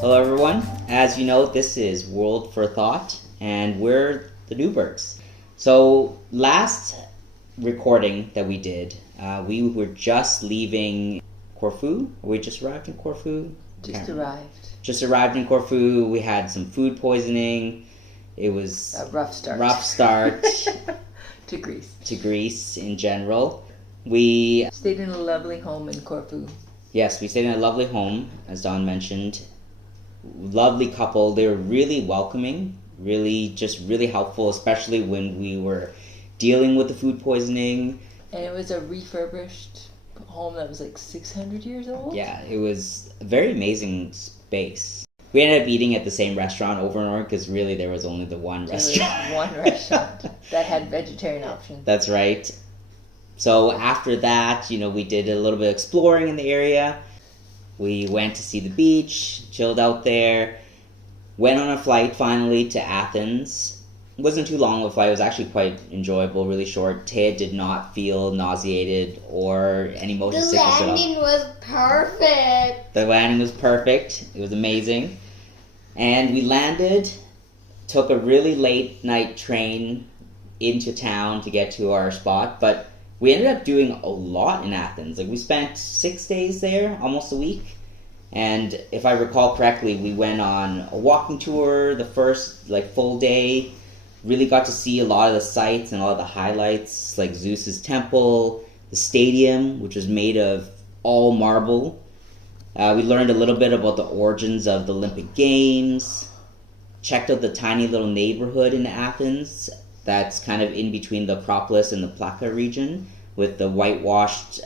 Hello everyone, as you know this is World for Thought and we're the Ngubergs. So last recording that we did, we were just leaving Corfu. We just arrived in Corfu? Just arrived in Corfu. We had some food poisoning. It was a rough start to Greece. To Greece in general. We stayed in a lovely home in Corfu. Yes, we stayed in a lovely home, as Dawn mentioned. Lovely couple. They were really welcoming, really helpful, especially when we were dealing with the food poisoning. And it was a refurbished home that was like 600 years old. Yeah, it was a very amazing space. We ended up eating at the same restaurant over and over because really there was only the one restaurant. One restaurant that had vegetarian options. That's right. So after that, we did a little bit of exploring in the area. We went to see the beach, chilled out there, went on a flight finally to Athens. It wasn't too long of a flight. It was actually quite enjoyable, really short. Taya did not feel nauseated or any motion sickness at all. The landing was perfect. The landing was perfect. It was amazing. And we landed, took a really late night train into town to get to our spot, but we ended up doing a lot in Athens. We spent 6 days there, almost a week. And if I recall correctly, we went on a walking tour the first full day. Really got to see a lot of the sights and a lot of the highlights, like Zeus's temple, the stadium, which was made of all marble. We learned a little bit about the origins of the Olympic Games. Checked out the tiny little neighborhood in Athens that's kind of in between the Acropolis and the Plaka region, with the whitewashed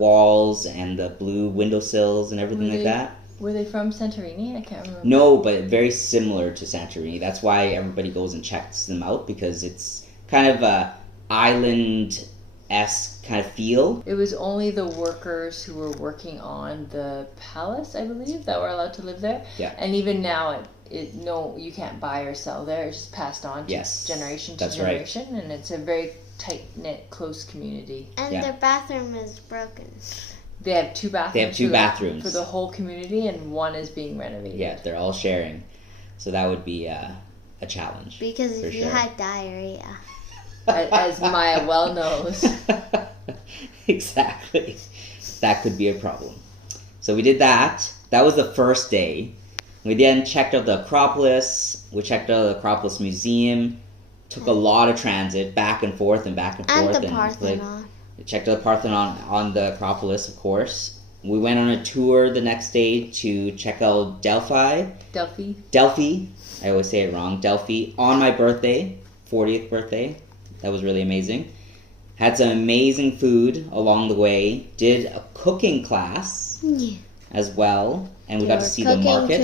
walls and the blue windowsills and everything like that. Were they from Santorini? I can't remember. No, but very similar to Santorini. That's why everybody goes and checks them out, because it's kind of a island-esque kind of feel. It was only the workers who were working on the palace, I believe, that were allowed to live there. Yeah. And even now, no, you can't buy or sell there. It's just passed on to generation to generation. Right. And it's a very tight-knit, close community. And their bathroom is broken. They have two bathrooms. They have two bathrooms. For the whole community, and one is being renovated. Yeah, they're all sharing. So that would be a challenge. Because if you had diarrhea. As Maya well knows. Exactly. That could be a problem. So we did that. That was the first day. We then checked out the Acropolis. We checked out the Acropolis Museum. Took a lot of transit back and forth and back and forth. And the Parthenon. We checked out the Parthenon on the Acropolis, of course. We went on a tour the next day to check out Delphi. I always say it wrong. Delphi. On my birthday, 40th birthday. That was really amazing. Had some amazing food along the way. Did a cooking class as well. And we got to see the market.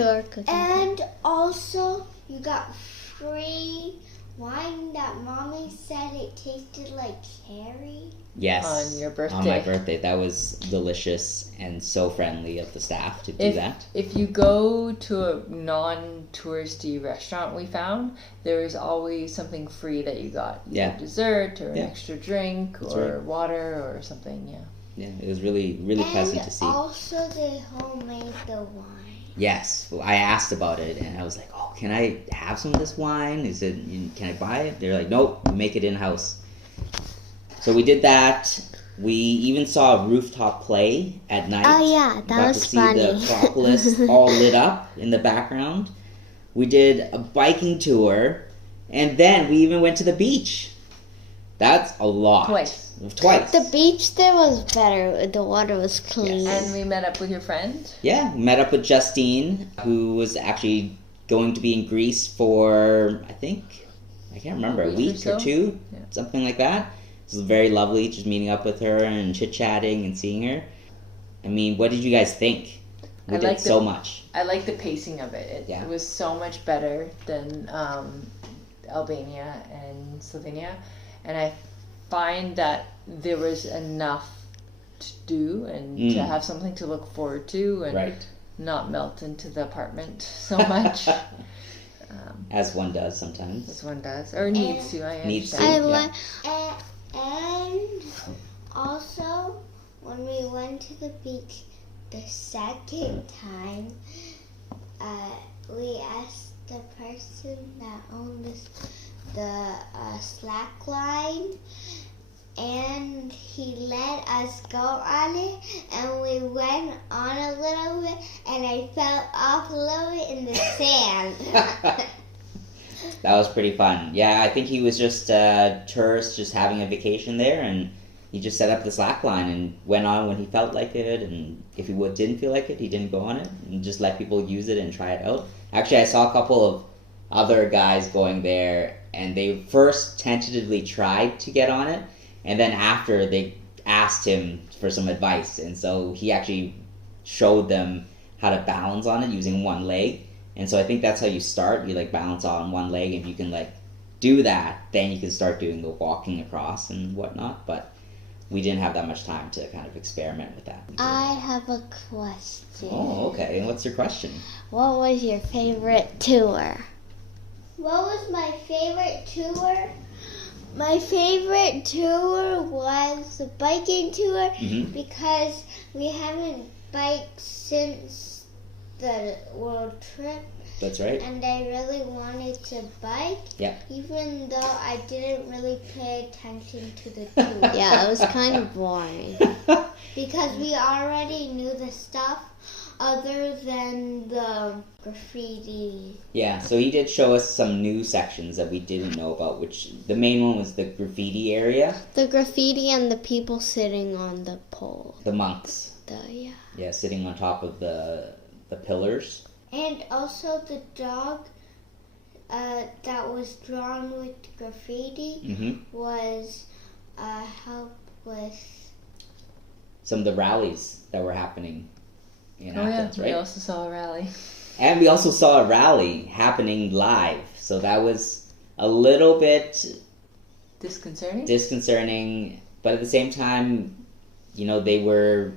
And also, you got free wine that Mommy said it tasted like cherry. Yes. On your birthday. On my birthday. That was delicious and so friendly of the staff to do that. If you go to a non-touristy restaurant, we found, there is always something free that you got. Either dessert or an extra drink or water or something, Yeah, it was really pleasant to see. And also they homemade the wine. Yes, well, I asked about it and I was like, "Oh, can I have some of this wine? Can I buy it?" They're like, "Nope, make it in-house." So we did that. We even saw a rooftop play at night. Oh yeah, that was funny. Got to see the Acropolis all lit up in the background. We did a biking tour, and then we even went to the beach. That's a lot. Twice. The beach there was better. The water was clean. Yes. And we met up with your friend? Yeah, met up with Justine, who was actually going to be in Greece for, I can't remember, a week or two, something like that. It was very lovely just meeting up with her and chit-chatting and seeing her. I mean, what did you guys think? We did so much. I like the pacing of it. It was so much better than Albania and Slovenia. And I find that there was enough to do and to have something to look forward to and not melt into the apartment so much. As one does sometimes. As one does. Or needs to, I understand. And also, when we went to the beach the second time, we asked the person that owned the slack line, and he let us go on it, and we went on a little bit, and I fell off a little bit in the sand. That was pretty fun. Yeah, I think he was just a tourist just having a vacation there, and he just set up the slack line and went on when he felt like it, and if he didn't feel like it, he didn't go on it, and just let people use it and try it out. Actually, I saw a couple of other guys going there, and they first tentatively tried to get on it, and then after they asked him for some advice, and so he actually showed them how to balance on it using one leg. And so I think that's how you start. You like balance on one leg, and if you can like do that, then you can start doing the walking across and whatnot. But we didn't have that much time to kind of experiment with that. I have a question. Oh, okay. And what's your question? What was your favorite tour? What was my favorite tour? My favorite tour was the biking tour, because we haven't biked since the world trip. That's right. And I really wanted to bike. Yeah. Even though I didn't really pay attention to the tour. Yeah, it was kind of boring. Because we already knew the stuff other than the graffiti. Yeah, so he did show us some new sections that we didn't know about, which the main one was the graffiti area. The graffiti and the people sitting on the pole. The monks. Yeah. Yeah, sitting on top of the pillars. And also the dog that was drawn with graffiti was help with some of the rallies that were happening in Athens, right? We also saw a rally. And we also saw a rally happening live. So that was a little bit disconcerting, but at the same time, you know, they were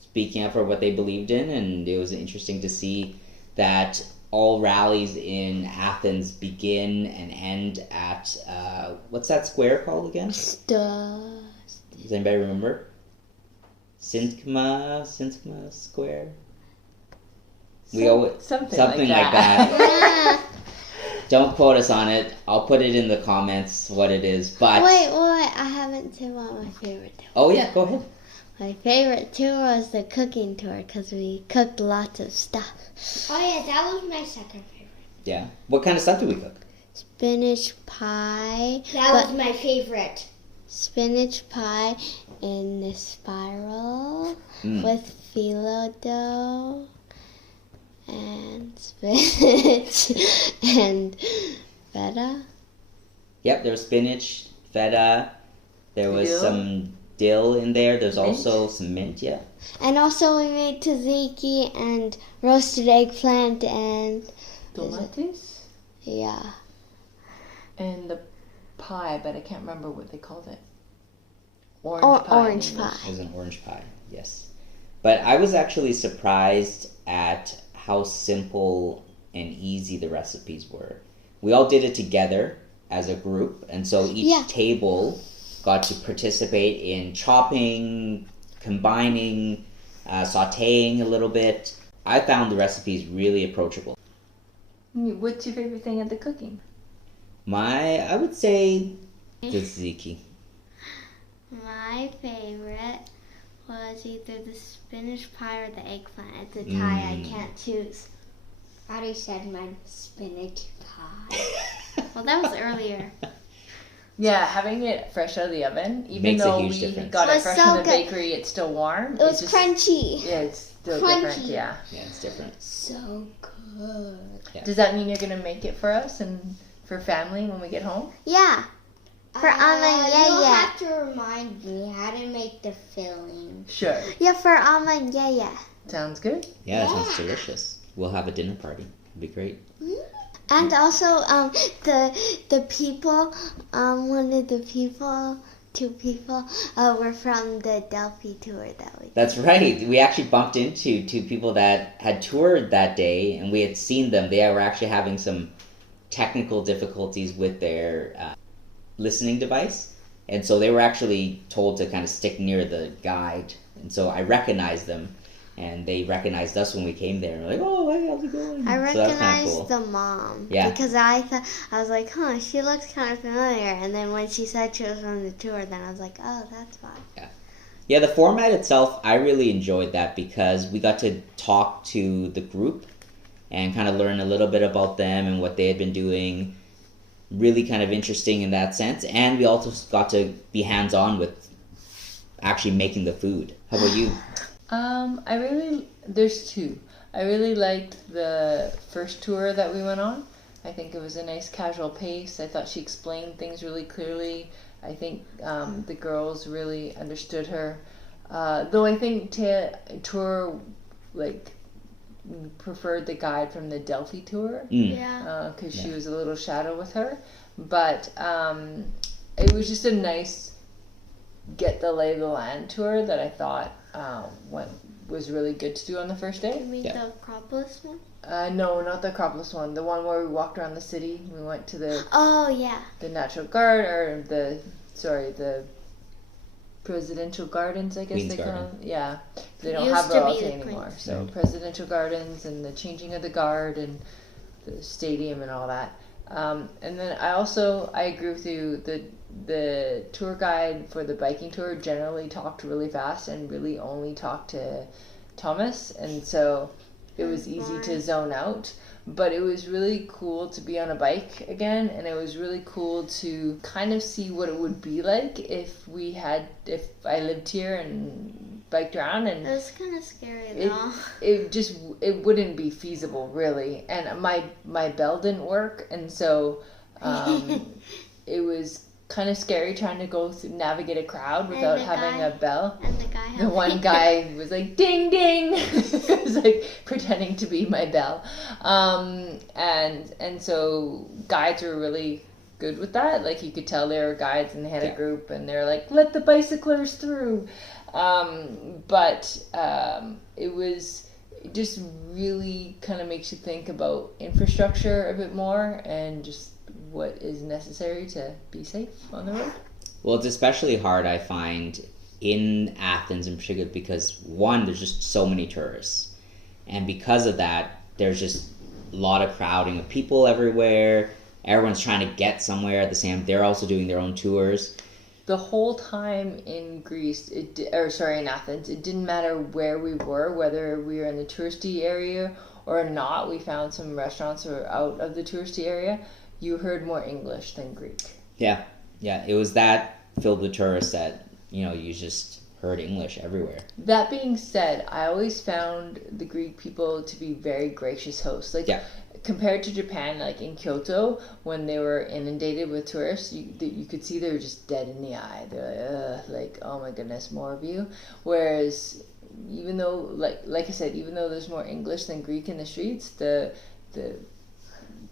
speaking up for what they believed in, and it was interesting to see that all rallies in Athens begin and end at, what's that square called again? Does anybody remember? Synthma Square? Something like that. Don't quote us on it. I'll put it in the comments what it is. But wait, I haven't said what my favorite tour. Oh yeah, go ahead. My favorite tour was the cooking tour because we cooked lots of stuff. Oh yeah, that was my second favorite. Yeah. What kind of stuff did we cook? Spinach pie. That was my favorite. Spinach pie in the spiral with phyllo dough and spinach and feta. Yep, there was spinach, feta. There was some dill in there. There's also some mint, yeah. And also we made tzatziki and roasted eggplant and tomates. Yeah. And the pie, but I can't remember what they called it. Orange pie. It was an orange pie, yes. But I was actually surprised at how simple and easy the recipes were. We all did it together as a group, and so each table got to participate in chopping, combining, sautéing a little bit. I found the recipes really approachable. What's your favorite thing at the cooking? I would say the tzatziki. My favorite was either the spinach pie or the eggplant. It's a tie. I can't choose. I already said mine. Spinach pie. Well, that was earlier. Yeah, having it fresh out of the oven, even though we got it fresh from the bakery, it's still warm. It was crunchy. Yeah, it's still different. Yeah, it's different. So good. Yeah. Does that mean you're gonna make it for us and for family when we get home? Yeah. For Amma, you'll have to remind me how to make the filling. Sure. Yeah, for Amma, Sounds good. Yeah, that sounds delicious. We'll have a dinner party. It'll be great. And also, the people, two people, were from the Delphi tour that we. That's right. We actually bumped into two people that had toured that day, and we had seen them. They were actually having some technical difficulties with their listening device, and so they were actually told to kind of stick near the guide, and so I recognized them, and they recognized us when we came there. And we're like, oh, hey, how's it going? I recognized cool. the mom. Yeah. Because I was like, huh, she looks kind of familiar. And then when she said she was on the tour, then I was like, oh, that's why. Yeah. Yeah, the format itself, I really enjoyed that because we got to talk to the group and kind of learn a little bit about them and what they had been doing. Really kind of interesting in that sense. And we also got to be hands-on with actually making the food. How about you? There's two. I really liked the first tour that we went on. I think it was a nice casual pace. I thought she explained things really clearly. I think the girls really understood her. Though I think tour, like, preferred the guide from the Delphi tour. Yeah. Because she was a little shadow with her. But it was just a nice get the lay of the land tour that I thought was really good to do on the first day. You mean the Acropolis one? No, not the Acropolis one. The one where we walked around the city. We went to the the natural garden, or the presidential gardens, I guess Queen's they call Garden. them. Yeah, they don't Used have to be Royalty the anymore. Queen's. So presidential gardens and the changing of the guard and the stadium and all that. And then I agree with you. The tour guide for the biking tour generally talked really fast and really only talked to Thomas, and so it was easy to zone out. But it was really cool to be on a bike again, and it was really cool to kind of see what it would be like if I lived here and biked around. And it was kind of scary though. It wouldn't be feasible really, and my bell didn't work, and so it was kind of scary trying to navigate a crowd without having a bell. And the one guy was like, ding ding. It was like pretending to be my bell. And so guides were really good with that. Like, you could tell they were guides and they had a group and they're like, let the bicyclers through. But it was just really kind of makes you think about infrastructure a bit more and just what is necessary to be safe on the road. Well, it's especially hard, I find, in Athens in particular, because one, there's just so many tourists, and because of that, there's just a lot of crowding of people everywhere. Everyone's trying to get somewhere at the same. They're also doing their own tours. The whole time in in Athens, it didn't matter where we were, whether we were in the touristy area or not. We found some restaurants that were out of the touristy area. You heard more English than Greek. Yeah. It was that filled with tourists that, you just heard English everywhere. That being said, I always found the Greek people to be very gracious hosts. Compared to Japan, like in Kyoto, when they were inundated with tourists, you could see they were just dead in the eye. They're like, oh my goodness, more of you. Whereas, even though, like I said, even though there's more English than Greek in the streets, the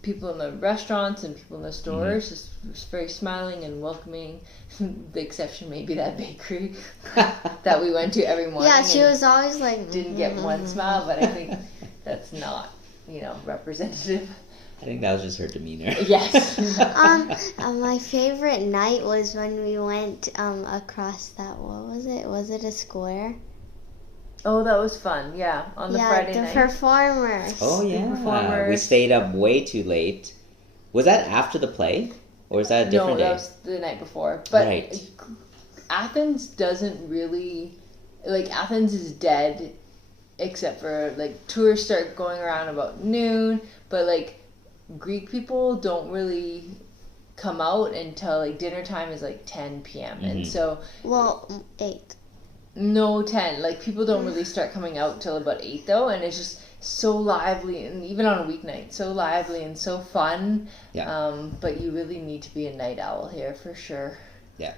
people in the restaurants and people in the stores just very smiling and welcoming. The exception may be that bakery that we went to every morning. Yeah, she was always like... Didn't get one smile, but I think that's not, representative. I think that was just her demeanor. Yes. My favorite night was when we went across that... What was it? Was it a square? Oh, that was fun. Yeah, on the Friday night. Yeah, the performers. Oh, yeah. We stayed up way too late. Was that after the play? Or was that a different day? No, that was the night before. But right. Athens doesn't really... Athens is dead, except for, tourists start going around about noon. But, Greek people don't really come out until, dinner time is, 10 p.m. And so... Well, 8. No, 10. People don't really start coming out till about 8, though, and it's just so lively, and even on a weeknight, so lively and so fun. Yeah. But you really need to be a night owl here, for sure. Yeah.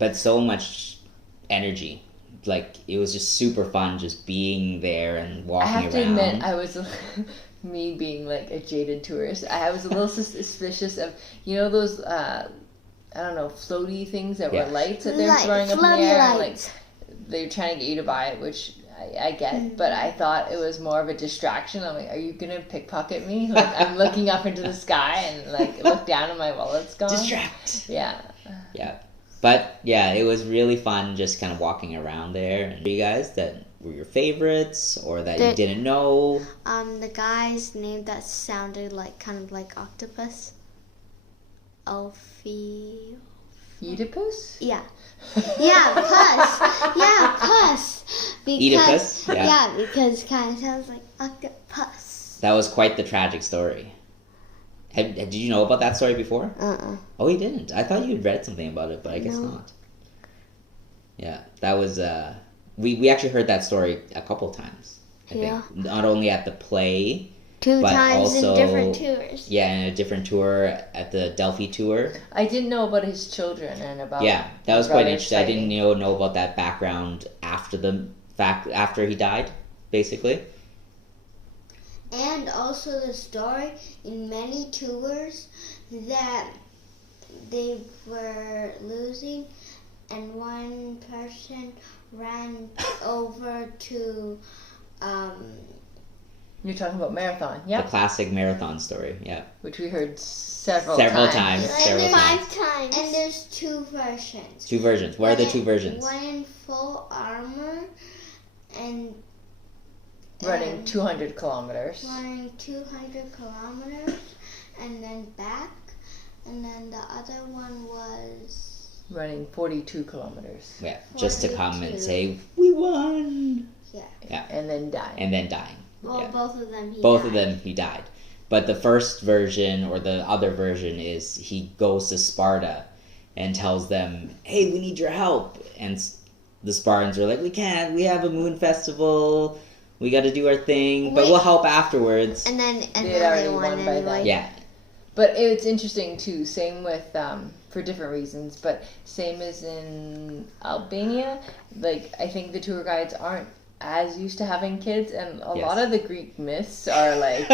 But so much energy. It was just super fun just being there and walking around. I have to admit, I was... me being, a jaded tourist, I was a little suspicious of, those, I don't know, floaty things that were lights that they're throwing up in the air. Lights. They're trying to get you to buy it, which I get, but I thought it was more of a distraction. I'm like, are you gonna pickpocket me? I'm looking up into the sky and look down and my wallet's gone. Distract. Yeah. Yeah. But yeah, it was really fun just kind of walking around there. And you guys that were your favorites or that you didn't know? The guy's name that sounded like kind of like octopus. Elfie. Oedipus? Yeah. Yeah, puss. Oedipus? Yeah, because it kind of sounds like octopus. That was quite the tragic story. Did you know about that story before? Oh, you didn't? I thought you'd read something about it, but I guess not. Yeah, that was... We actually heard that story a couple times, I think. Not only at the play... Two but times also, in different tours. Yeah, in a different tour at the Delphi tour. I didn't know about his children and about... Yeah, that was quite interesting. I didn't know about that background after he died, basically. And also the story in many tours that they were losing and one person ran over to... You're talking about marathon, yeah? The classic marathon story, yeah. Which we heard several times. Several times. And there's two versions. Two versions. What are the two versions? One in full armor and... running 200 kilometers. Running 200 kilometers and then back. And then the other one was... running 42 kilometers. Yeah, just to come and say, we won! Yeah. And then dying. Well, both of them he died. But the first version, or the other version, is he goes to Sparta and tells them, hey, we need your help. And the Spartans are like, we can't, we have a moon festival, we got to do our thing, but we'll help afterwards. And then they won by then. Yeah. But it's interesting, too, same with, for different reasons, but same as in Albania, like, I think the tour guides aren't as used to having kids, and a lot of the Greek myths are like...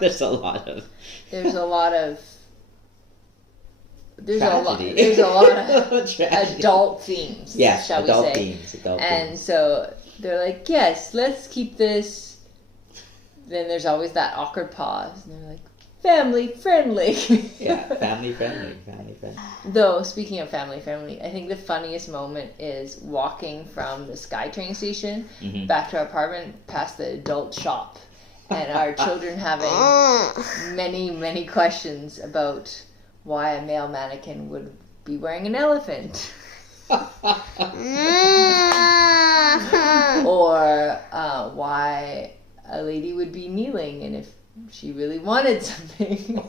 There's a lot of There's a lot of adult themes, shall we say. Adult themes. So they're like, yes, let's keep this. Then there's always that awkward pause, and they're like, family friendly. family friendly. Though, speaking of family friendly, I think the funniest moment is walking from the SkyTrain station back to our apartment past the adult shop, and our children having many questions about why a male mannequin would be wearing an elephant. Or why a lady would be kneeling, and if she really wanted something.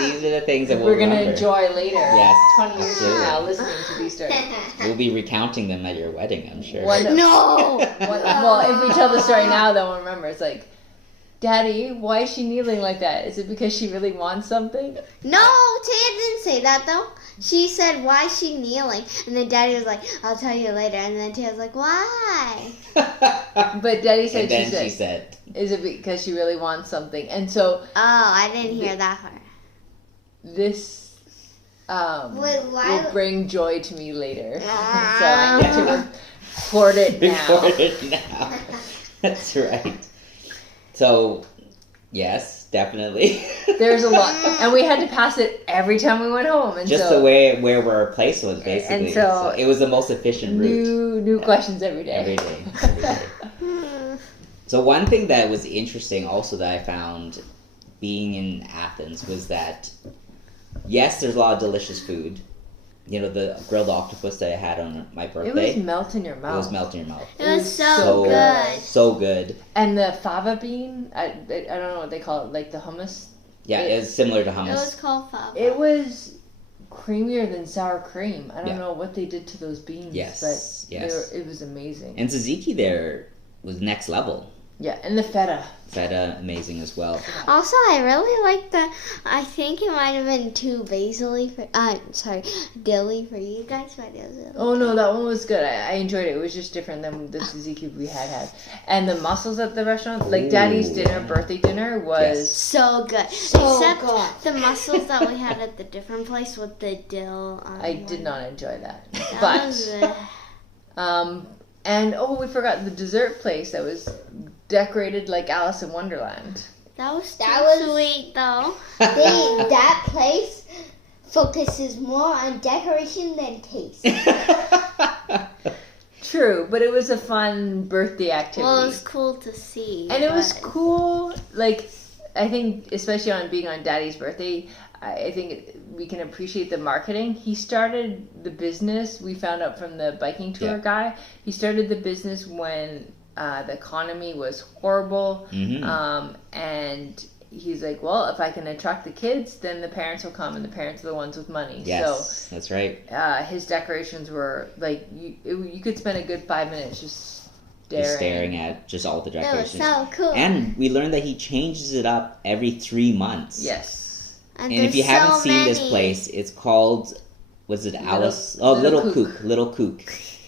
These are the things that we're going to enjoy later. Yes, 20 years from now, listening to these stories. We'll be recounting them at your wedding, I'm sure. No! Well, if we tell the story now, then we'll remember. It's like, Daddy, why is she kneeling like that? Is it because she really wants something? No, Taya didn't say that, though. She said, why is she kneeling? And then Daddy was like, I'll tell you later. And then Taya's like, why? But Daddy said, she said, is it because she really wants something? And so... Oh, I didn't hear that part. This will bring joy to me later. So I need to record it now. That's right. So, yes, definitely. There's a lot. And we had to pass it every time we went home. And just the way where our place was, basically. And so it was the most efficient route. New questions every day. Every day. So one thing that was interesting also that I found being in Athens was that, yes, there's a lot of delicious food. You know, the grilled octopus that I had on my birthday. It was melt in your mouth. It was so good. So good. And the fava bean, I don't know what they call it, like the hummus. Yeah, it's similar to hummus. It was called fava. It was creamier than sour cream. I don't know what they did to those beans. Yes, but it was amazing. And tzatziki there was next level. Yeah, and the feta. Feta, amazing as well. Also, I really like I think it might have been too dilly for you guys, but it was Oh no, that one was good. I enjoyed it. It was just different than the tzatziki we had. And the mussels at the restaurant, like Daddy's dinner, birthday dinner, was so good. Except the mussels that we had at the different place with the dill. I did not enjoy that. And we forgot the dessert place that was decorated like Alice in Wonderland. That was sweet, though. That place, focuses more on decoration than taste. True, but it was a fun birthday activity. Well, it was cool to see. And it was cool, like, I think, especially being on Daddy's birthday, I think we can appreciate the marketing. He started the business, we found out from the biking tour guy, he started the business when the economy was horrible, and he's like, well, if I can attract the kids, then the parents will come, and the parents are the ones with money. Yes, so, that's right. His decorations were, like, you could spend a good 5 minutes just staring at just all the decorations. That was so cool. And we learned that he changes it up every 3 months. Yes. And if you haven't seen this place, it's called, was it Alice? Little Kook. Little Kook.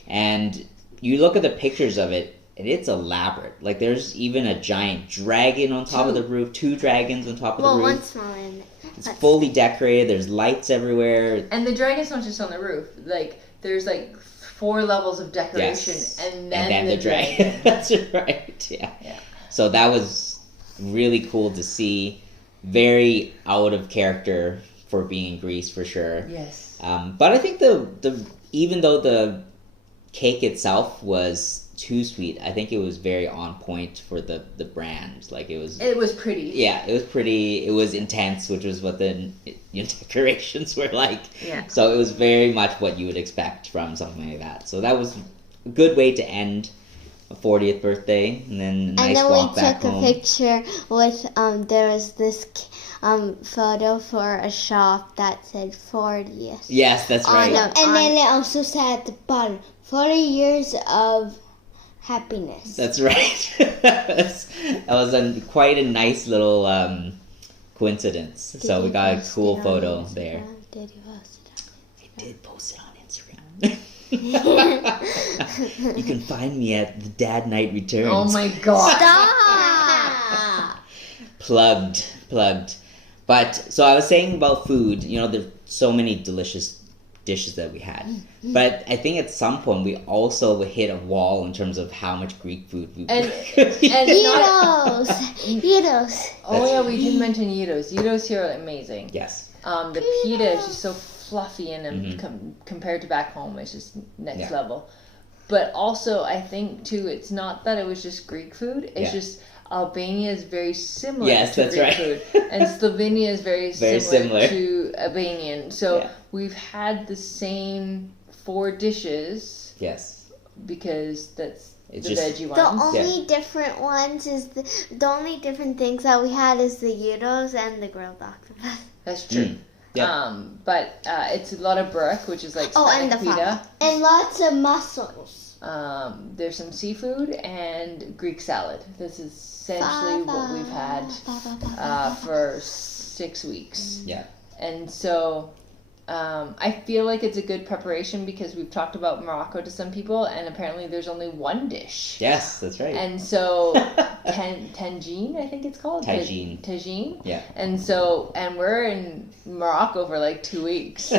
And you look at the pictures of it, and it's elaborate. Like, there's even a giant dragon on top of the roof, 2 dragons on top of the roof. Well, one smaller than that. It's fully decorated. There's lights everywhere. And the dragon's not just on the roof. Like, there's, like, 4 levels of decoration, and then the dragon. That's right, yeah. So that was really cool to see. Very out of character for being in Greece, for sure. Yes. But I think the even though the cake itself was too sweet, I think it was very on point for the brand. Like, it was pretty. Yeah, it was pretty. It was intense, which was what the decorations were like. Yeah. So it was very much what you would expect from something like that. So that was a good way to end a 40th birthday, and then a nice walk back home. And then we took a picture with there was this photo for a shop that said 40th. Yes, that's right. And then it also said at the bottom, 40 years of happiness. That's right. that was quite a nice little coincidence. So we got a cool photo there. Did you post it? I did post it on Instagram. You can find me at the Dad Night Returns. Oh my god. Stop! Plugged. But, so I was saying about food, there's so many delicious dishes that we had. But I think at some point we also hit a wall in terms of how much Greek food we and Gyros. Oh yeah, we didn't mention gyros. Gyros here are amazing. Yes. The pita is just so fluffy and compared to back home, it's just next level. But also, I think too, it's not that it was just Greek food. It's just Albania is very similar to Greek food, and Slovenia is very similar to Albanian. So we've had the same 4 dishes. Yes. Because that's it's the veggie ones. The only different ones is the only different things that we had is the gyros and the grilled octopus. That's true. Yep. But it's a lot of burek, which is like and the pita. And lots of mussels. There's some seafood and Greek salad. This is essentially what we've had for 6 weeks. Yeah. And so I feel like it's a good preparation because we've talked about Morocco to some people, and apparently there's only 1 dish. Yes, that's right. And so tagine, I think it's called. Tagine. Yeah. And so, and we're in Morocco for like 2 weeks.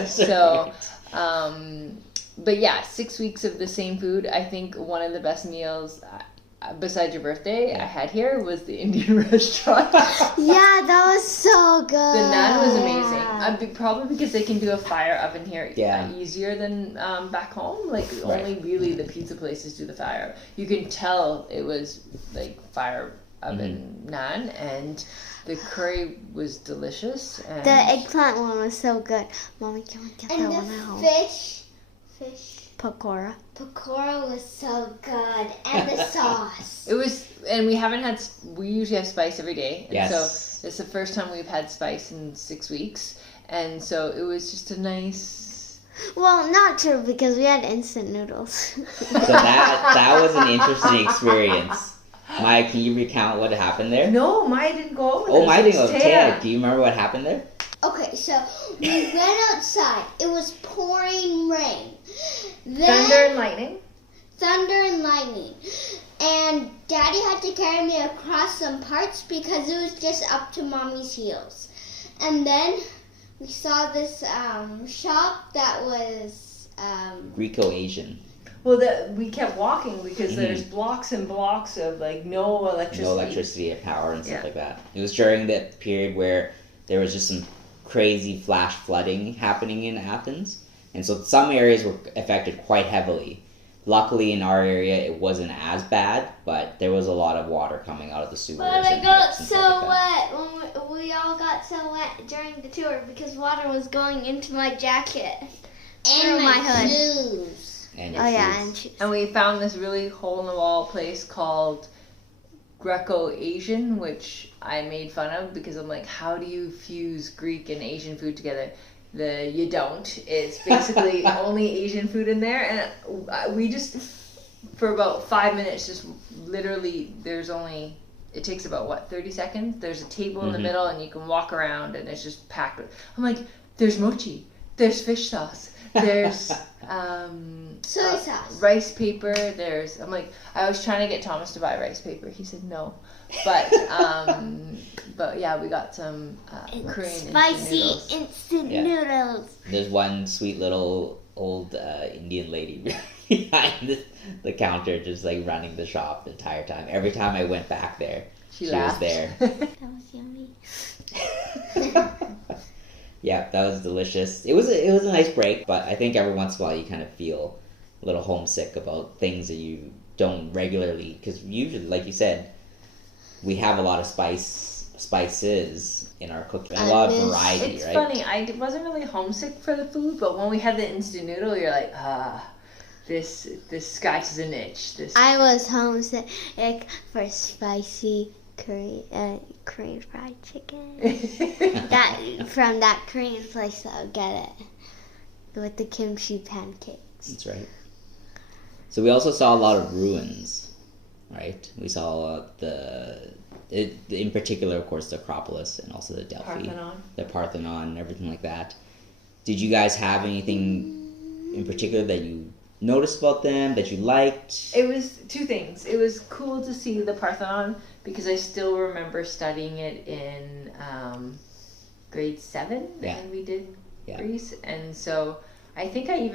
But yeah, 6 weeks of the same food. I think one of the best meals besides your birthday I had here was the Indian restaurant. Yeah, that was so good. The naan was amazing. Probably because they can do a fire oven here easier than back home. Like only really the pizza places do the fire. You can tell it was like fire oven naan, and the curry was delicious. And the eggplant one was so good. Mommy, can we get that one at home? Fish pakora. Pakora was so good, and the sauce. It was, and we usually have spice every day, and so it's the first time we've had spice in 6 weeks, and so it was just a nice. Well, not true because we had instant noodles. So that was an interesting experience. Maya, can you recount what happened there? No, Maya didn't go over. Oh, Maya didn't go. Taya, do you remember what happened there? Okay, so we went outside. It was pouring rain. Then, Thunder and lightning. And Daddy had to carry me across some parts because it was just up to Mommy's heels. And then we saw this shop that was Greco-Asian. Well, we kept walking because there's blocks and blocks of like no electricity or power and stuff like that. It was during that period where there was just some crazy flash flooding happening in Athens. And so some areas were affected quite heavily. Luckily, in our area, it wasn't as bad, but there was a lot of water coming out of the sewers. But I got so wet. We all got so wet during the tour because water was going into my jacket and my hood. Shoes. And your shoes. And we found this really hole-in-the-wall place called Greco-Asian, which I made fun of because I'm like, how do you fuse Greek and Asian food together? You don't. It's basically only Asian food in there, and we just, for about 5 minutes, just literally, it takes about 30 seconds? There's a table in the middle, and you can walk around, and it's just packed with, I'm like, there's mochi, there's fish sauce, there's soy sauce, rice paper, I'm like, I was trying to get Thomas to buy rice paper, he said no, but yeah, we got some Korean spicy instant noodles. There's one sweet little old Indian lady behind the counter, just like running the shop the entire time. Every time I went back there, she was there. That was yummy. Yeah, that was delicious. It was a nice break, but I think every once in a while you kind of feel a little homesick about things that you don't regularly, because usually, like you said, we have a lot of spices in our cooking, a lot of variety, it's right? Funny, I wasn't really homesick for the food, but when we had the instant noodle, you're like, this scratches an itch. I was homesick for spicy Korean fried chicken. From that Korean place, I'll get it with the kimchi pancakes. That's right. So we also saw a lot of ruins, right? We saw in particular, of course, the Acropolis and also the Delphi, the Parthenon, and everything like that. Did you guys have anything in particular that you noticed about them that you liked? It was two things. It was cool to see the Parthenon because I still remember studying it in grade 7 and we did Greece, and so I think I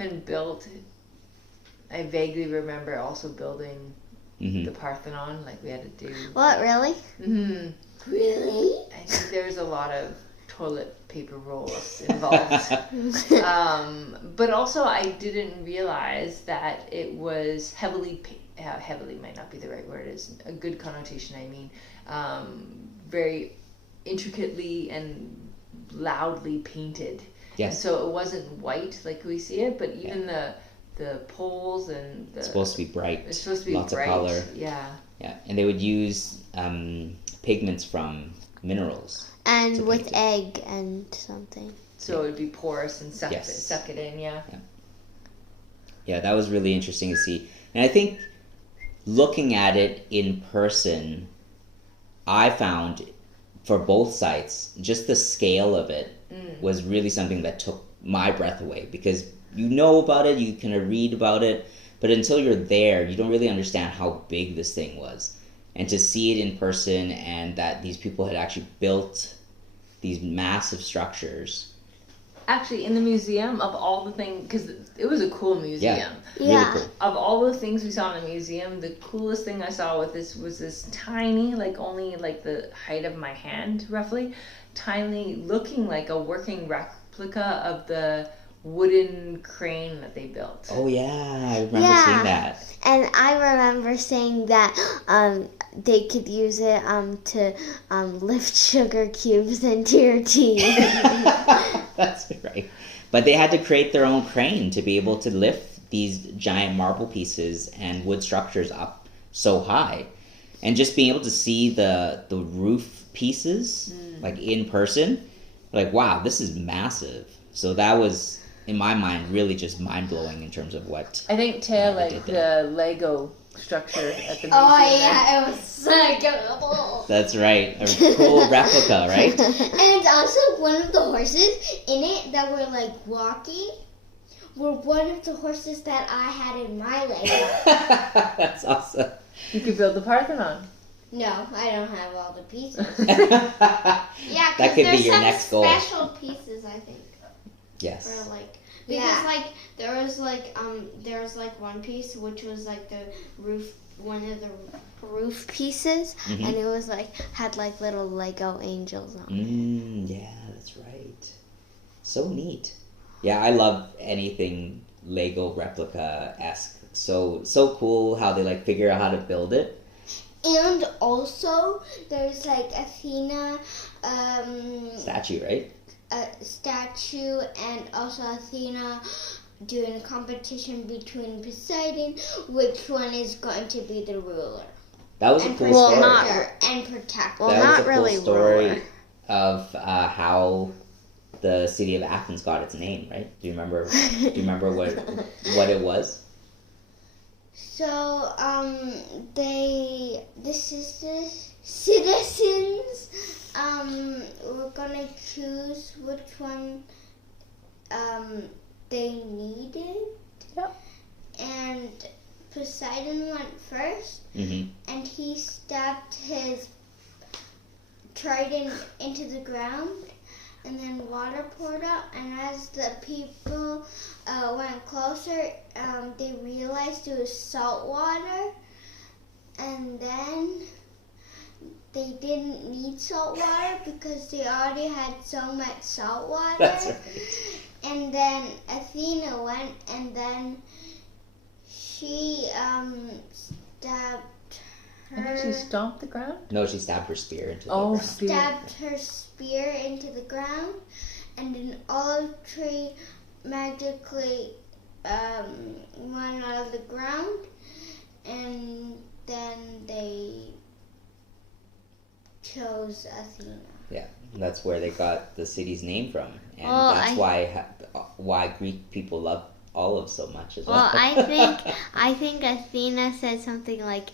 vaguely remember also building the Parthenon, like we had to do. What, really? Mm-hmm. Really? I think there's a lot of toilet paper rolls involved. But also I didn't realize that it was heavily might not be the right word, it's a good connotation, I mean, very intricately and loudly painted. Yes. And so it wasn't white like we see it, but even the poles and it's supposed to be bright. It's supposed to be lots bright. of color. Yeah. Yeah, and they would use pigments from minerals. And with egg and something. So it would be porous and suck it in, yeah. Yeah, that was really interesting to see. And I think looking at it in person, I found for both sites, just the scale of it was really something that took my breath away, because you know about it, you kind of read about it, but until you're there, you don't really understand how big this thing was. And to see it in person, and that these people had actually built these massive structures. Actually, in the museum, of all the things, because it was a cool museum. Really cool. Of all the things we saw in the museum, the coolest thing I saw with this was this tiny, like only like the height of my hand, roughly, tiny, looking like a working replica of the wooden crane that they built. Oh yeah, I remember seeing that. And I remember saying that they could use it to lift sugar cubes into your teeth. That's right. But they had to create their own crane to be able to lift these giant marble pieces and wood structures up so high. And just being able to see the roof pieces like in person, like, wow, this is massive. So that was, in my mind, really just mind-blowing in terms of what I think Taya liked the Lego structure at the museum. Oh yeah, it was so cool. That's right, a cool replica, right? And also one of the horses in it that were like walking were one of the horses that I had in my Lego. That's awesome. You could build the Parthenon. No, I don't have all the pieces. Yeah, that could be your next goal. Special pieces, I think. Yes. For like, because like there was like one piece which was like the roof, one of the roof pieces, and it was like had like little Lego angels on it. Yeah, that's right. So neat. Yeah, I love anything Lego replica-esque. So cool how they like figure out how to build it. And also, there's like Athena statue, right? A statue, and also Athena doing a competition between Poseidon, which one is going to be the ruler. That was a cool story. And protector. Well, that was a cool story of how the city of Athens got its name, right? Do you remember what it was? So, the citizens were gonna choose which one they needed. Yep. And Poseidon went first, and he stabbed his trident into the ground, and then water poured out, and as the people went closer, they realized it was salt water, and then they didn't need salt water because they already had so much salt water. That's right. And then Athena went, and then she stabbed her. And then she stomped the ground? No, she stabbed her spear into the ground. Stabbed her spear into the ground, and an olive tree magically went out of the ground, and then they chose Athena. Yeah, that's where they got the city's name from, and that's why Greek people love olives so much as well. Well, I think Athena said something like,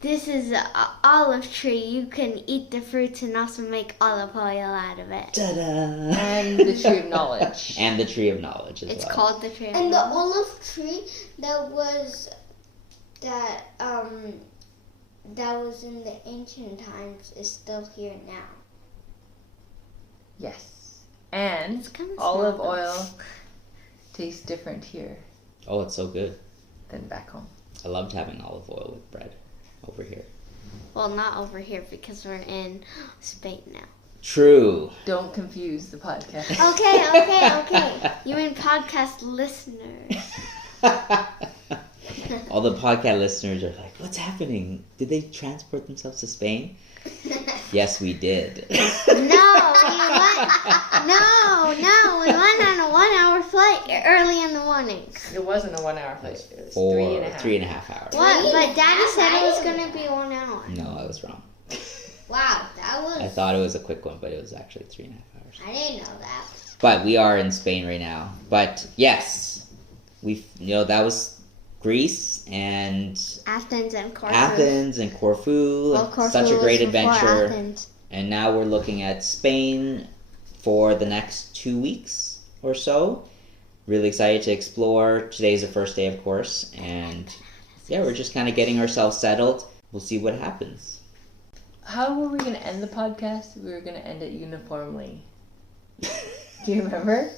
"This is an olive tree. You can eat the fruits and also make olive oil out of it." Ta-da! And the tree of knowledge. And the tree of knowledge as It's well. called the tree of knowledge. And the olive tree that was in the ancient times is still here now. Yes. And olive oil tastes different here. Oh, it's so good. Than back home. I loved having olive oil with bread over here. Well, not over here because we're in Spain now. True. Don't confuse the podcast. Okay. You mean podcast listeners. All the podcast listeners are like, what's happening? Did they transport themselves to Spain? Yes, we did. We went on a 1 hour flight early in the morning. It wasn't a 1 hour flight. It was 3.5 hours. What? But Daddy said it was going to be 1 hour. No, I was wrong. Wow, that was... I thought it was a quick one, but it was actually 3.5 hours. I didn't know that. But we are in Spain right now. But yes, that was Greece and Athens and Corfu. Well, Corfu such a great adventure. Athens. And now we're looking at Spain for the next 2 weeks or so. Really excited to explore. Today's the first day, of course. And yeah, we're just kind of getting ourselves settled. We'll see what happens. How were we going to end the podcast? We were going to end it uniformly. Do you remember?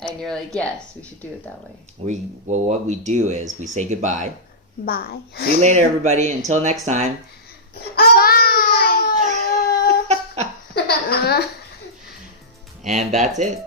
And you're like, yes, we should do it that way. What we do is we say goodbye. Bye. See you later, everybody. Until next time. Bye. And that's it.